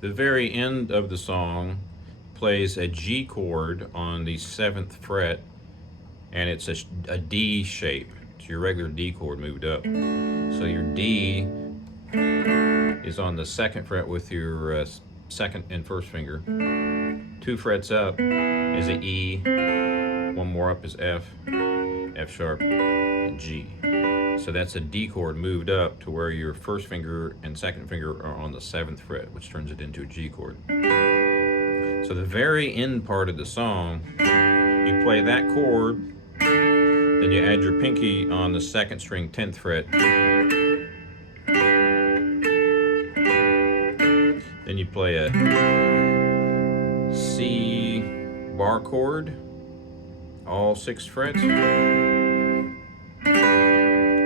The very end of the song plays a G chord on the 7th fret, and it's a D shape. It's your regular D chord moved up. So your D is on the 2nd fret with your 2nd and 1st finger. 2 frets up is a E, 1 more up is F, F sharp, and G. So that's a D chord moved up to where your 1st finger and 2nd finger are on the 7th fret, which turns it into a G chord. So the very end part of the song, you play that chord, then you add your pinky on the 2nd string 10th fret. Then you play a C bar chord, all 6 frets.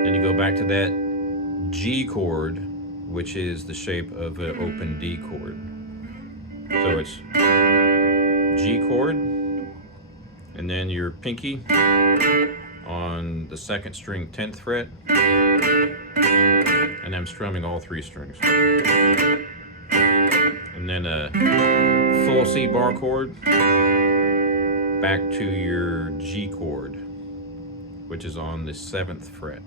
Then you go back to that G chord, which is the shape of an open D chord. So it's G chord, and then your pinky on the 2nd string 10th fret, and I'm strumming all 3 strings. And then a full C bar chord, back to your G chord, which is on the 7th fret.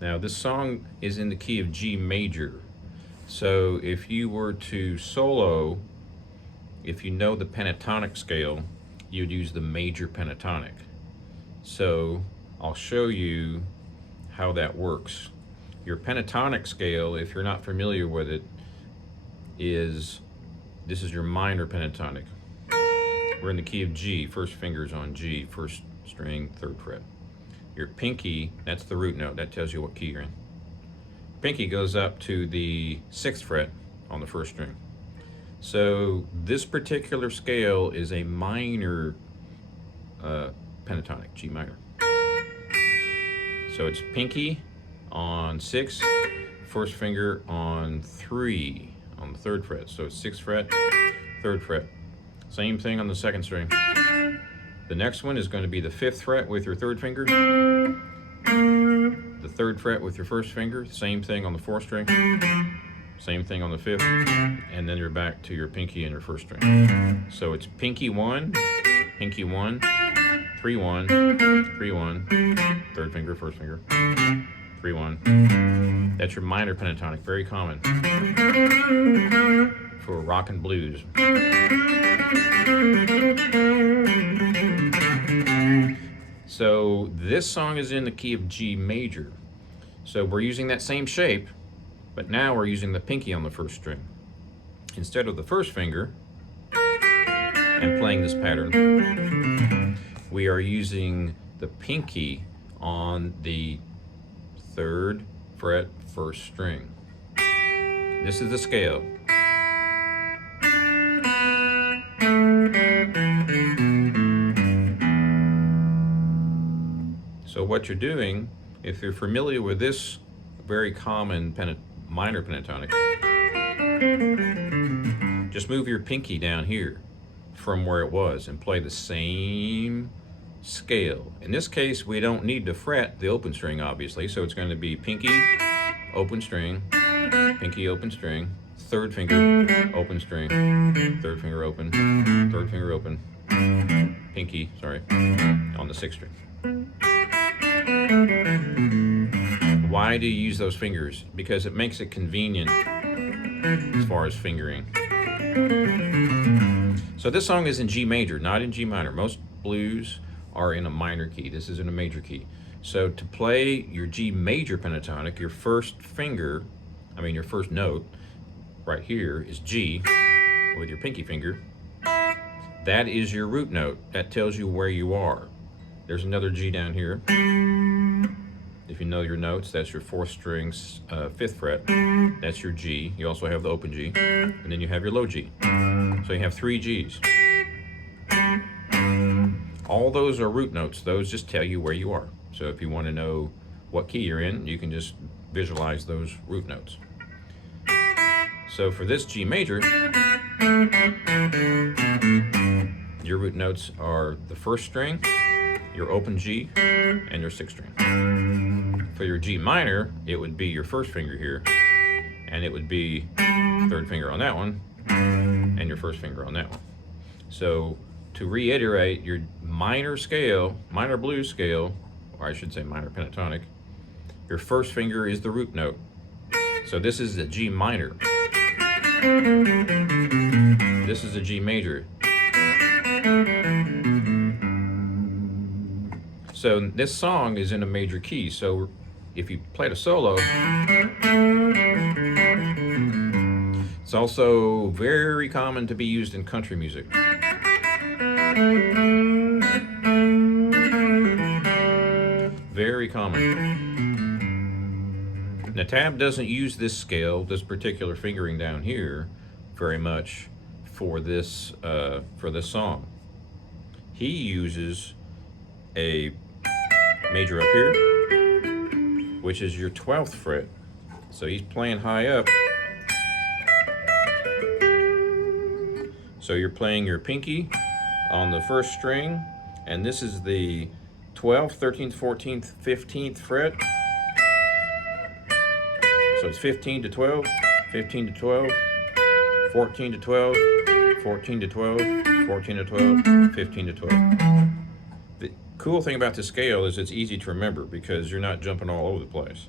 Now this song is in the key of G major. So if you were to solo, if you know the pentatonic scale, you'd use the major pentatonic. So I'll show you how that works. Your pentatonic scale, if you're not familiar with it, this is your minor pentatonic. We're in the key of G, 1st finger's on G, 1st string, 3rd fret. Your pinky, that's the root note, that tells you what key you're in. Pinky goes up to the 6th fret on the 1st string. So this particular scale is a minor pentatonic, G minor. So it's pinky on 6, 1st finger on 3 on the 3rd fret. So it's 6th fret, 3rd fret. Same thing on the 2nd string. The next one is going to be the 5th fret with your 3rd finger. The 3rd fret with your 1st finger. Same thing on the 4th string. Same thing on the 5th. And then you're back to your pinky and your 1st string. So it's pinky 1, 3 1, 3 1, 3rd finger, 1st finger, 3 1. That's your minor pentatonic, very common for rock and blues. So this song is in the key of G major. So we're using that same shape, but now we're using the pinky on the 1st string. Instead of the 1st finger and playing this pattern, we are using the pinky on the 3rd fret, 1st string. This is the scale. So what you're doing, if you're familiar with this very common minor pentatonic, just move your pinky down here from where it was and play the same scale. In this case, we don't need to fret the open string, obviously, so it's going to be pinky, open string, pinky, open string, 3rd finger, open string, 3rd finger open, 3rd finger open, pinky, sorry, on the 6th string. Why do you use those fingers? Because it makes it convenient as far as fingering. So this song is in G major, not in G minor. Most blues are in a minor key. This is in a major key. So to play your G major pentatonic, your 1st finger, your 1st note right here is G with your pinky finger. That is your root note. That tells you where you are. There's another G down here. If you know your notes, that's your 4th string's 5th fret. That's your G. You also have the open G. And then you have your low G. So you have 3 Gs. All those are root notes. Those just tell you where you are. So if you want to know what key you're in, you can just visualize those root notes. So for this G major, your root notes are the 1st string, your open G, and your 6th string. For your G minor, it would be your 1st finger here, and it would be third finger on that one, and your first finger on that one. So to reiterate, your minor scale, minor blues scale, or I should say minor pentatonic, your first finger is the root note. So this is a G minor. This is a G major. So this song is in a major key. So if you played a solo, it's also very common to be used in country music. Very common. Now Tab doesn't use this scale, this particular fingering down here, very much for this song. He uses a major up here, which is your 12th fret. So he's playing high up. So you're playing your pinky on the first string, and this is the 12th, 13th, 14th, 15th fret. So it's 15 to 12, 15 to 12, 14 to 12, 14 to 12, 14 to 12, 15 to 12. The cool thing about this scale is it's easy to remember because you're not jumping all over the place.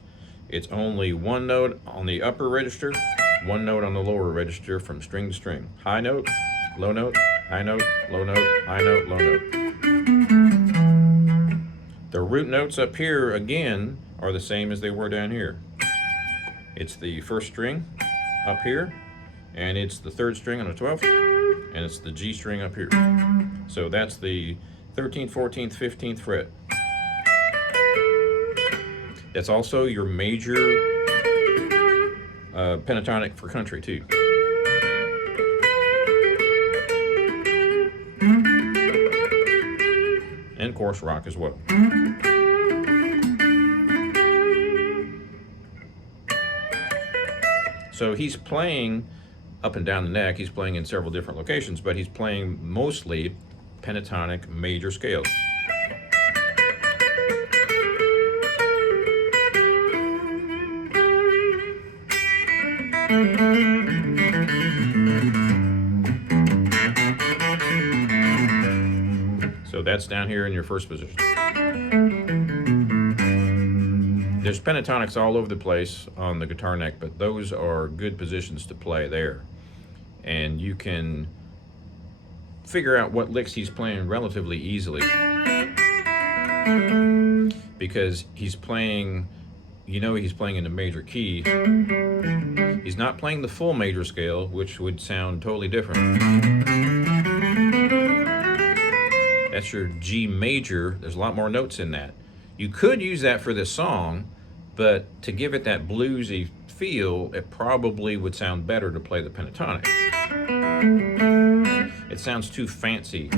It's only one note on the upper register, one note on the lower register from string to string. High note, low note, high note, low note, high note, low note. The root notes up here, again, are the same as they were down here. It's the first string up here, and it's the third string on the 12th, and it's the G string up here. So that's the 13th, 14th, 15th fret. That's also your major pentatonic for country too. And of course rock as well. So he's playing up and down the neck. He's playing in several different locations, but he's playing mostly pentatonic major scales. So that's down here in your first position. There's pentatonics all over the place on the guitar neck, but those are good positions to play there. And you can figure out what licks he's playing relatively easily. Because he's playing, you know he's playing in a major key. He's not playing the full major scale, which would sound totally different. That's your G major. There's a lot more notes in that. You could use that for this song, but to give it that bluesy feel, it probably would sound better to play the pentatonic. It sounds too fancy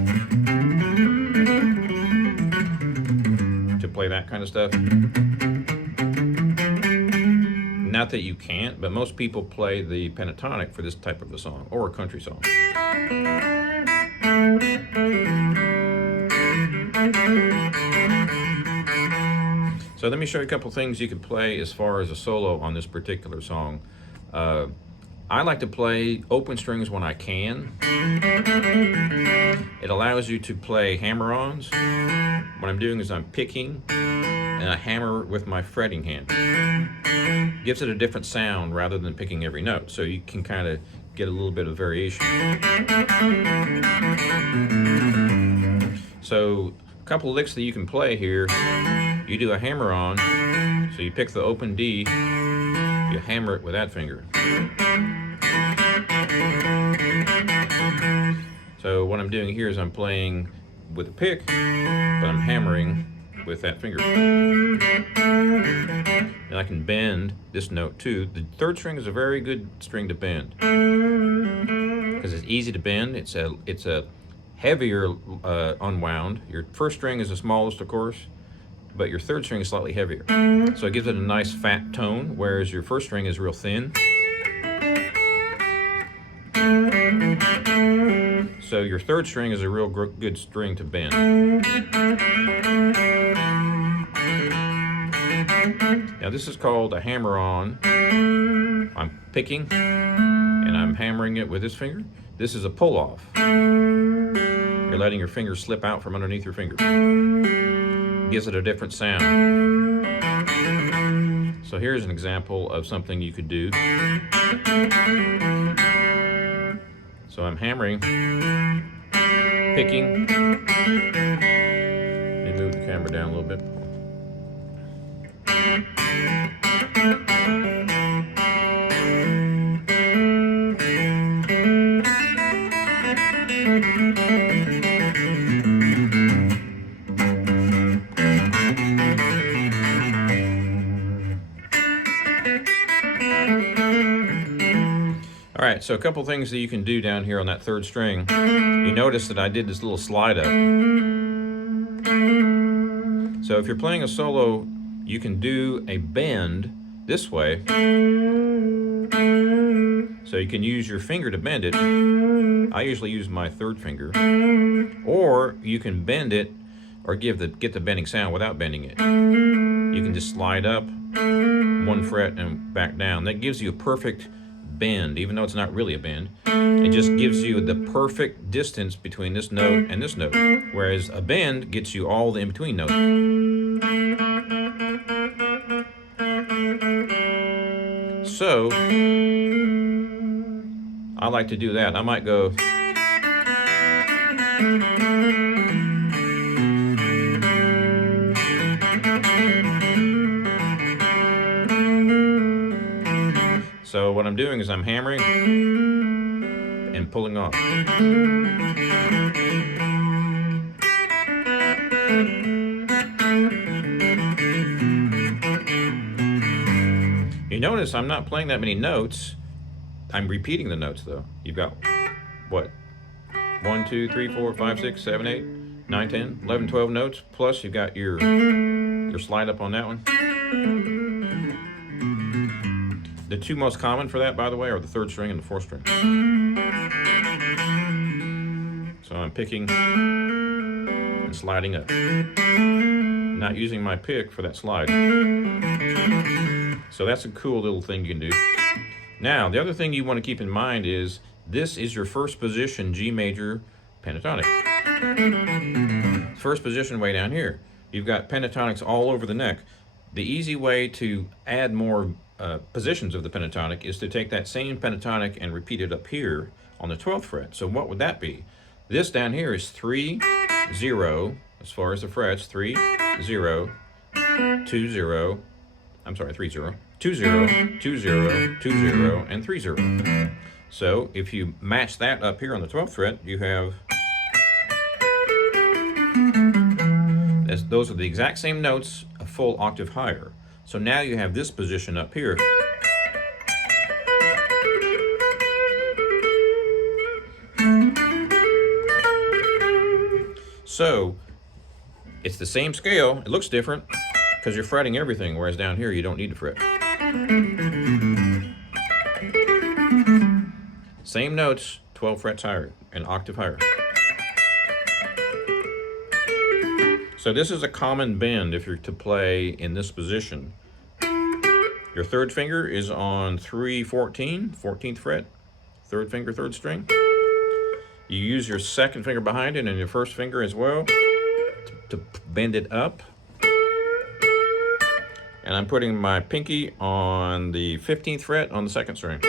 to play that kind of stuff. Not that you can't, but most people play the pentatonic for this type of a song, or a country song. So let me show you a couple things you can play as far as a solo on this particular song. I like to play open strings when I can. It allows you to play hammer-ons. What I'm doing is I'm picking and I hammer with my fretting hand. Gives it a different sound rather than picking every note, so you can kind of get a little bit of variation. So a couple of licks that you can play here. You do a hammer-on, so you pick the open D, you hammer it with that finger. So what I'm doing here is I'm playing with a pick, but I'm hammering with that finger. And I can bend this note too. The third string is a very good string to bend because it's easy to bend. It's a heavier unwound. Your first string is the smallest, of course, but your third string is slightly heavier. So it gives it a nice fat tone, whereas your first string is real thin. So your third string is a real good string to bend. Now this is called a hammer-on. I'm picking and and I'm hammering it with this finger. This is a pull-off. You're letting your finger slip out from underneath your finger. Gives it a different sound. So here's an example of something you could do. So I'm hammering, picking. Let me move the camera down a little bit. All right, so a couple things that you can do down here on that third string. You notice that I did this little slide up. So if you're playing a solo, you can do a bend this way. So you can use your finger to bend it. I usually use my third finger. Or you can bend it or get the bending sound without bending it. You can just slide up one fret and back down. That gives you a perfect bend, even though it's not really a bend. It just gives you the perfect distance between this note and this note, whereas a bend gets you all the in-between notes. So I like to do that. I might go So what I'm doing is I'm hammering and pulling off. You notice I'm not playing that many notes. I'm repeating the notes though. You've got what? 1, 2, 3, 4, 5, 6, 7, 8, 9, 10, 11, 12 notes. Plus you've got your slide up on that one. The two most common for that, by the way, are the third string and the fourth string. So I'm picking and sliding up. Not using my pick for that slide. So that's a cool little thing you can do. Now, the other thing you want to keep in mind is this is your first position G major pentatonic. First position way down here. You've got pentatonics all over the neck. The easy way to add more positions of the pentatonic is to take that same pentatonic and repeat it up here on the 12th fret. So what would that be? This down here is 3, 0, as far as the frets, 3, 0, 2, 0, I'm sorry, 3, 0, 2, 0, 2, 0, 2, 0, and 3, 0. So if you match that up here on the 12th fret, you have, those are the exact same notes, a full octave higher. So now you have this position up here. So it's the same scale. It looks different because you're fretting everything, whereas down here you don't need to fret. Same notes, 12 frets higher, an octave higher. So this is a common bend if you're to play in this position. Your third finger is on 3/14, 14th fret, third finger, third string. You use your second finger behind it and your first finger as well to bend it up. And I'm putting my pinky on the 15th fret on the second string.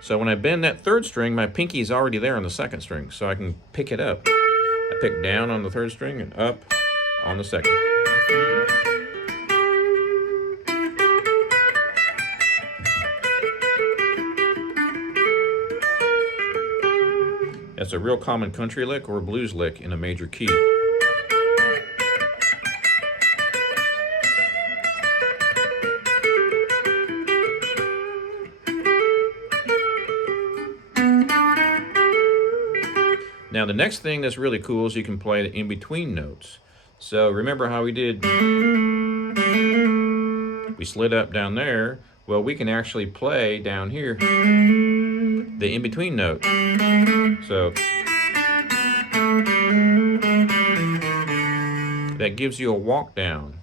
So when I bend that third string, my pinky is already there on the second string, so I can pick it up. I pick down on the third string and up on the second. That's a real common country lick or a blues lick in a major key. Now the next thing that's really cool is you can play the in-between notes. So remember how we did, we slid up down there. Well, we can actually play down here the in-between note. So that gives you a walk down.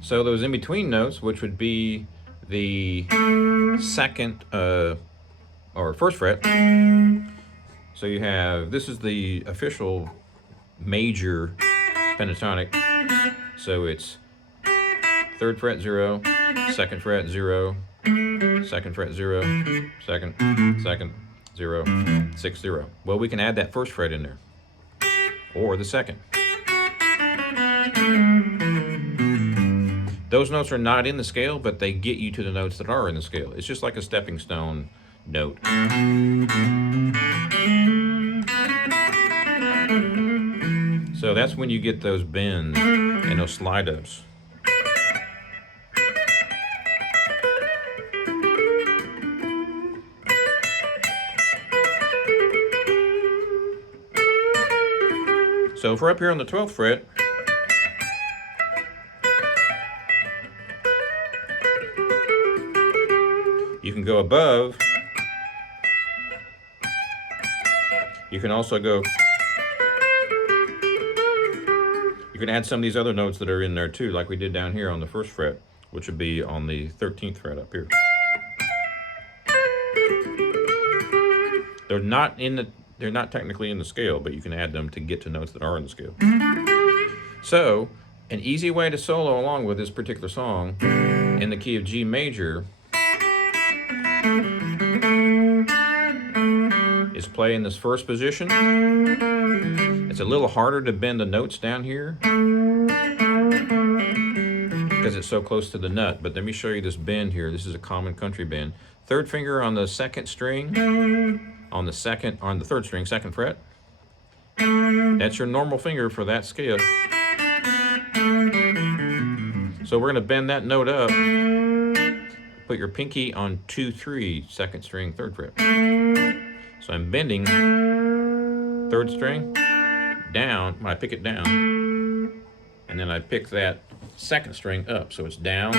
So those in-between notes, which would be the second or first fret. So you have, this is the official major pentatonic. So it's 3rd fret 0, 2nd fret 0, 2nd fret 0, 2nd, 0, 6, 0. Well, we can add that first fret in there, or the second. Those notes are not in the scale, but they get you to the notes that are in the scale. It's just like a stepping stone note. So that's when you get those bends and those slide ups. So if we're up here on the 12th fret, you can go above. You can also go, you can add some of these other notes that are in there too, like we did down here on the 1st fret, which would be on the 13th fret up here. They're not technically in the scale, but you can add them to get to notes that are in the scale. So, an easy way to solo along with this particular song in the key of G major is play in this first position. It's a little harder to bend the notes down here because it's so close to the nut, but let me show you this bend here. This is a common country bend. 3rd finger on the 2nd string, on the 3rd string, 2nd fret. That's your normal finger for that scale. So we're going to bend that note up. Put your pinky on 2, 3, 2nd string, 3rd fret. So I'm bending 3rd string down. When I pick it down, and then I pick that 2nd string up, so it's down.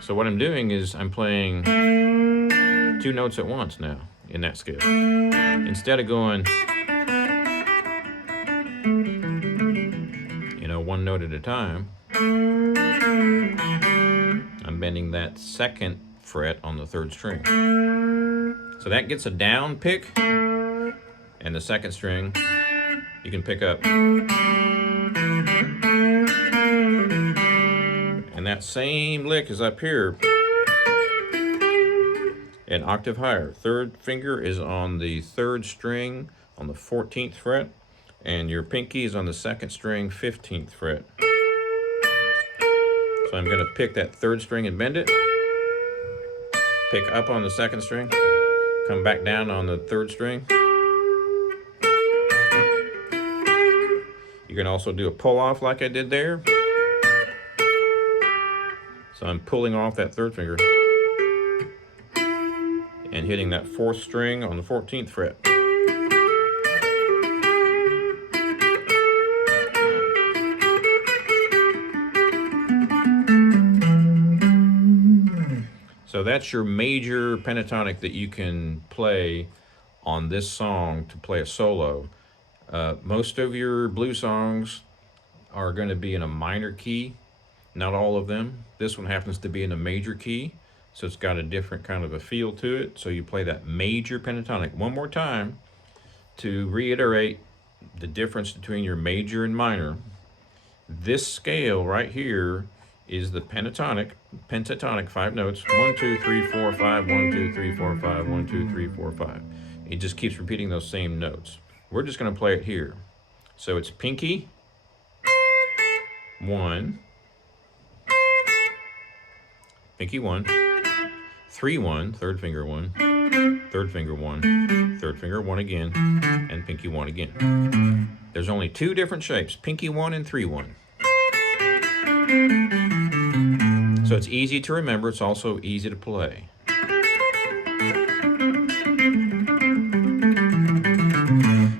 So what I'm doing is I'm playing 2 notes at once now in that scale. Instead of going, you know, 1 note at a time, I'm bending that 2nd fret on the 3rd string. So that gets a down pick, and the 2nd string you can pick up. And that same lick is up here, an octave higher. 3rd finger is on the 3rd string on the 14th fret, and your pinky is on the 2nd string, 15th fret. So I'm going to pick that 3rd string and bend it, pick up on the 2nd string, come back down on the 3rd string. You can also do a pull off like I did there. So I'm pulling off that 3rd finger and hitting that 4th string on the 14th fret. So that's your major pentatonic that you can play on this song to play a solo. Most of your blues songs are going to be in a minor key, not all of them. This one happens to be in a major key, so it's got a different kind of a feel to it. So you play that major pentatonic one more time to reiterate the difference between your major and minor. This scale right here is the pentatonic 5 notes. 1, 2, 3, 4, 5, 1, 2, 3, 4, 5, 1, 2, 3, 4, 5. It just keeps repeating those same notes. We're just going to play it here. So it's pinky, 1, pinky 1, 3, 1, 3rd finger 1, 3rd finger 1, 3rd finger 1 again, and pinky 1 again. There's only 2 different shapes, pinky 1 and 3, 1. So it's easy to remember, it's also easy to play.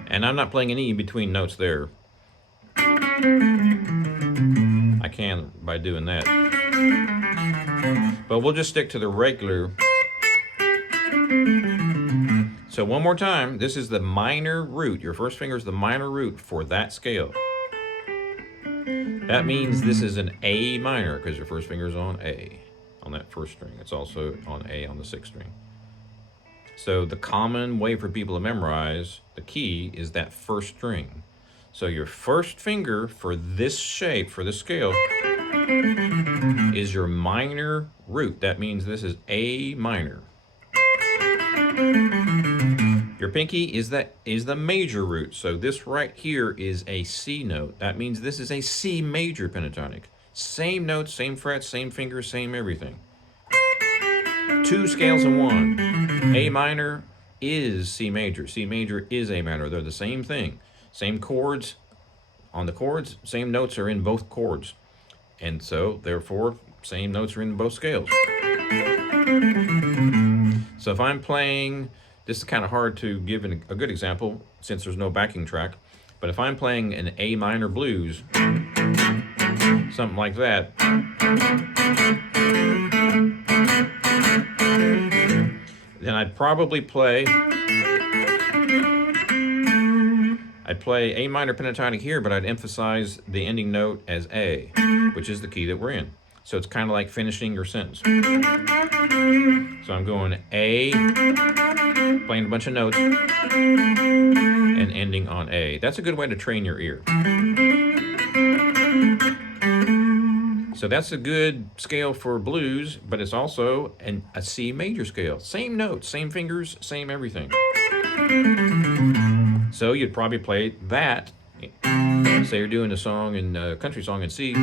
And I'm not playing any in between notes there. I can by doing that. But we'll just stick to the regular. So one more time, this is the minor root. Your first finger is the minor root for that scale. That means this is an A minor because your first finger is on A on that first string. It's also on A on the sixth string. So the common way for people to memorize the key is that first string. So your first finger for this shape, for this scale, is your minor root. That means this is A minor. Your pinky is the major root. So this right here is a C note. That means this is a C major pentatonic. Same notes, same frets, same fingers, same everything. Two scales in one. A minor is C major. C major is A minor. They're the same thing. Same chords on the chords. Same notes are in both chords. And so, therefore, same notes are in both scales. So if I'm playing, this is kind of hard to give a good example since there's no backing track, but if I'm playing an A minor blues, something like that, then I'd probably play A minor pentatonic here, but I'd emphasize the ending note as A, which is the key that we're in. So it's kind of like finishing your sentence. So I'm going A, playing a bunch of notes, and ending on A. That's a good way to train your ear. So that's a good scale for blues, but it's also a C major scale. Same notes, same fingers, same everything. So you'd probably play that. Say you're doing a song in a country song in C.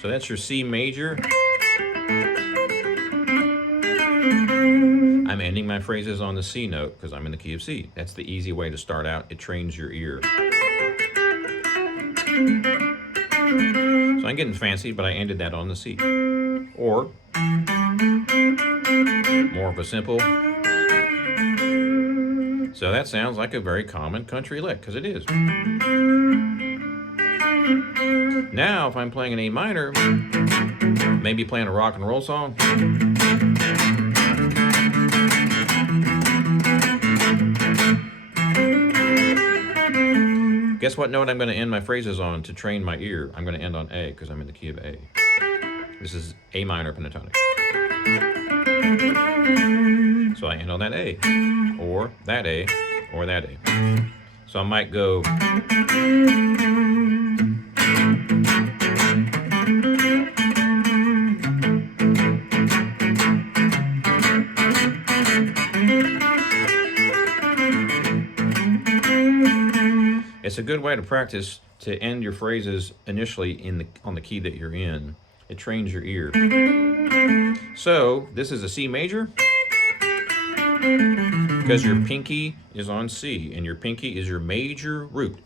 So that's your C major. I'm ending my phrases on the C note because I'm in the key of C. That's the easy way to start out. It trains your ear. So I'm getting fancy, but I ended that on the C. Or, more of a simple. So that sounds like a very common country lick, because it is. Now, if I'm playing an A minor, maybe playing a rock and roll song, guess what note I'm going to end my phrases on to train my ear? I'm going to end on A because I'm in the key of A. This is A minor pentatonic. So I end on that A, or that A, or that A. So I might go. It's a good way to practice to end your phrases initially on the key that you're in. It trains your ear. So this is a C major because your pinky is on C and your pinky is your major root.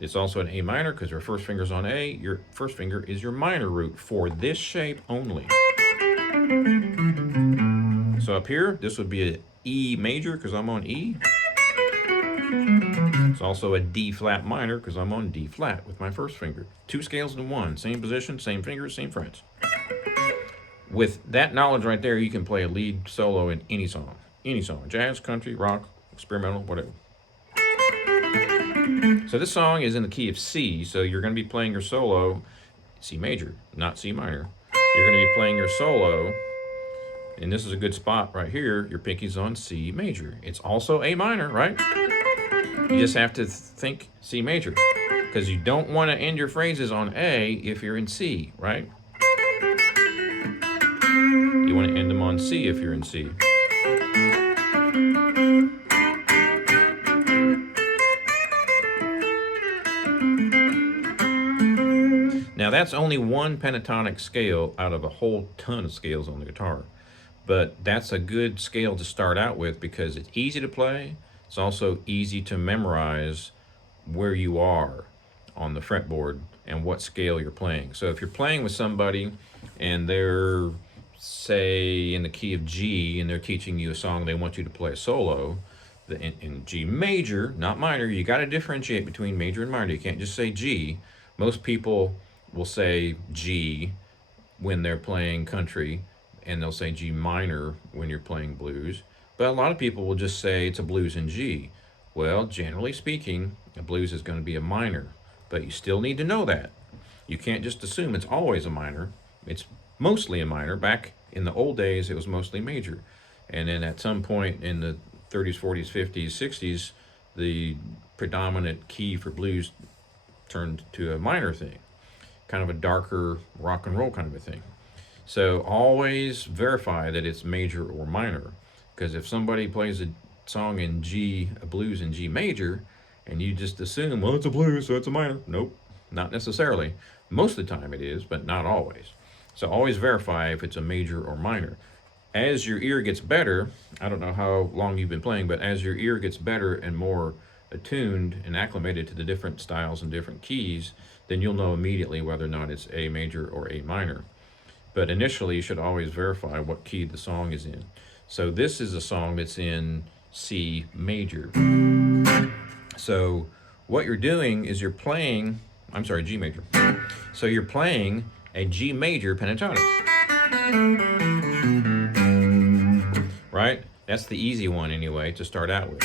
It's also an A minor because your first finger's on A. Your first finger is your minor root for this shape only. So up here, this would be an E major because I'm on E. It's also a D flat minor because I'm on D flat with my first finger. Two scales in one, same position, same fingers, same frets. With that knowledge right there, you can play a lead solo in any song. Any song, jazz, country, rock, experimental, whatever. So this song is in the key of C, so you're going to be playing your solo C major, not C minor. You're going to be playing your solo, and this is a good spot right here. Your pinky's on C major. It's also A minor, right? You just have to think C major because you don't want to end your phrases on A if you're in C, right? You want to end them on C if you're in C. Now that's only one pentatonic scale out of a whole ton of scales on the guitar. But that's a good scale to start out with because it's easy to play. It's also easy to memorize where you are on the fretboard and what scale you're playing. So if you're playing with somebody and they're, say, in the key of G and they're teaching you a song, they want you to play a solo in G major, not minor. You got to differentiate between major and minor. You can't just say G. Most people will say G when they're playing country, and they'll say G minor when you're playing blues. But a lot of people will just say it's a blues in G. Well, generally speaking, a blues is going to be a minor, but you still need to know that. You can't just assume it's always a minor. It's mostly a minor. Back in the old days, it was mostly major. And then at some point in the 30s, 40s, 50s, 60s, the predominant key for blues turned to a minor thing, kind of a darker rock and roll kind of a thing. So always verify that it's major or minor, because if somebody plays a song in G, a blues in G major, and you just assume, well, it's a blues, so it's a minor. Nope, not necessarily. Most of the time it is, but not always. So always verify if it's a major or minor. As your ear gets better, I don't know how long you've been playing, but as your ear gets better and more attuned and acclimated to the different styles and different keys, then you'll know immediately whether or not it's A major or A minor. But initially, you should always verify what key the song is in. So this is a song that's in C major. So what you're doing is you're playing, I'm sorry, G major. So you're playing a G major pentatonic. Right? That's the easy one anyway to start out with.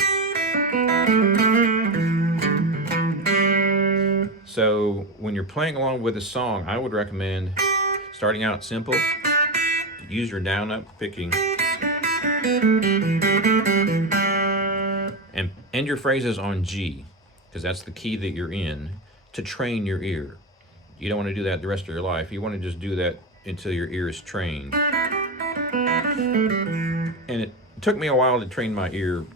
So when you're playing along with a song, I would recommend starting out simple. Use your down up picking. And end your phrases on G, because that's the key that you're in, to train your ear. You don't want to do that the rest of your life. You want to just do that until your ear is trained. And it took me a while to train my ear,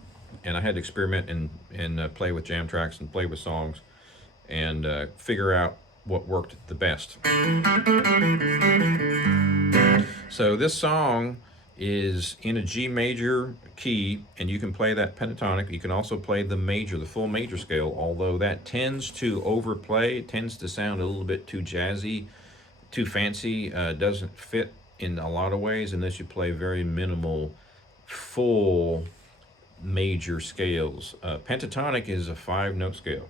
and I had to experiment and play with jam tracks and play with songs and figure out what worked the best. So this song is in a G major key, and you can play that pentatonic. You can also play the major, the full major scale, although that tends to overplay. It tends to sound a little bit too jazzy, too fancy. Doesn't fit in a lot of ways unless you play very minimal, full major scales. Pentatonic is a 5-note scale.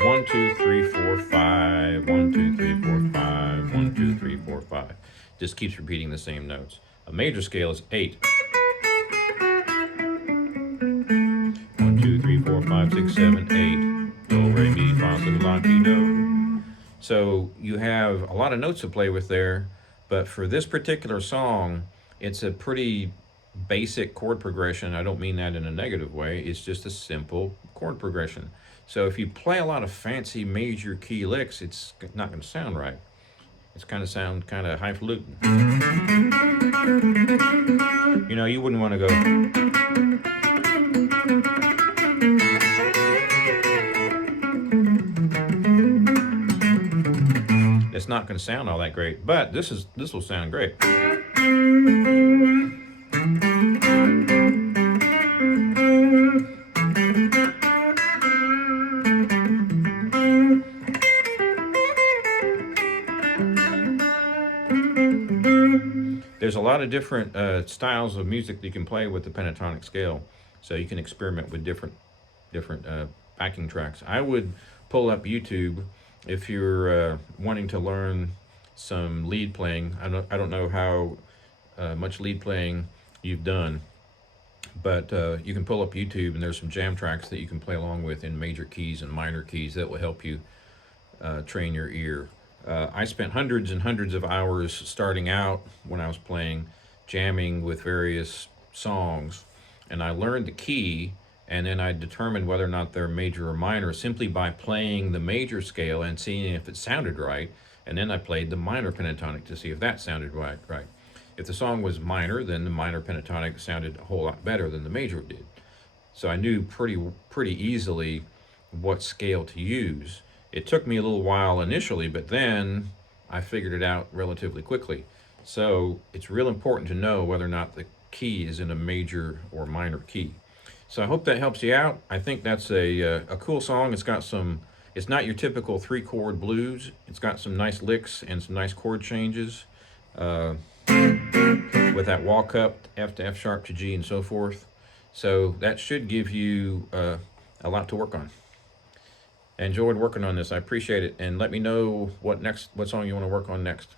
1, 2, 3, 4, 5. 1, 2, 3, 4, 5. 1, 2, 3, 4, 5. Just keeps repeating the same notes. A major scale is 8. 1, 2, 3, 4, 5, 6, 7, 8. Do, re, mi, fa, sol, la, ti, do. So you have a lot of notes to play with there, but for this particular song, it's a pretty basic chord progression. I don't mean that in a negative way. It's just a simple chord progression. So if you play a lot of fancy major key licks, it's not going to sound right. It's kind of sound kind of highfalutin. You know, you wouldn't want to go. It's not going to sound all that great, but this will sound great. There's a lot of different styles of music that you can play with the pentatonic scale, so you can experiment with different backing tracks. I would pull up YouTube if you're wanting to learn some lead playing. I don't know how much lead playing you've done, but you can pull up YouTube and there's some jam tracks that you can play along with in major keys and minor keys that will help you train your ear. I spent hundreds and hundreds of hours starting out when I was playing, jamming with various songs, and I learned the key, and then I determined whether or not they're major or minor simply by playing the major scale and seeing if it sounded right, and then I played the minor pentatonic to see if that sounded right. If the song was minor, then the minor pentatonic sounded a whole lot better than the major did. So I knew pretty easily what scale to use. It took me a little while initially, but then I figured it out relatively quickly. So it's real important to know whether or not the key is in a major or minor key. So I hope that helps you out. I think that's a cool song. It's not your typical 3-chord blues. It's got some nice licks and some nice chord changes with that walk up, F to F sharp to G and so forth. So that should give you a lot to work on. I enjoyed working on this. I appreciate it. And let me know what song you want to work on next.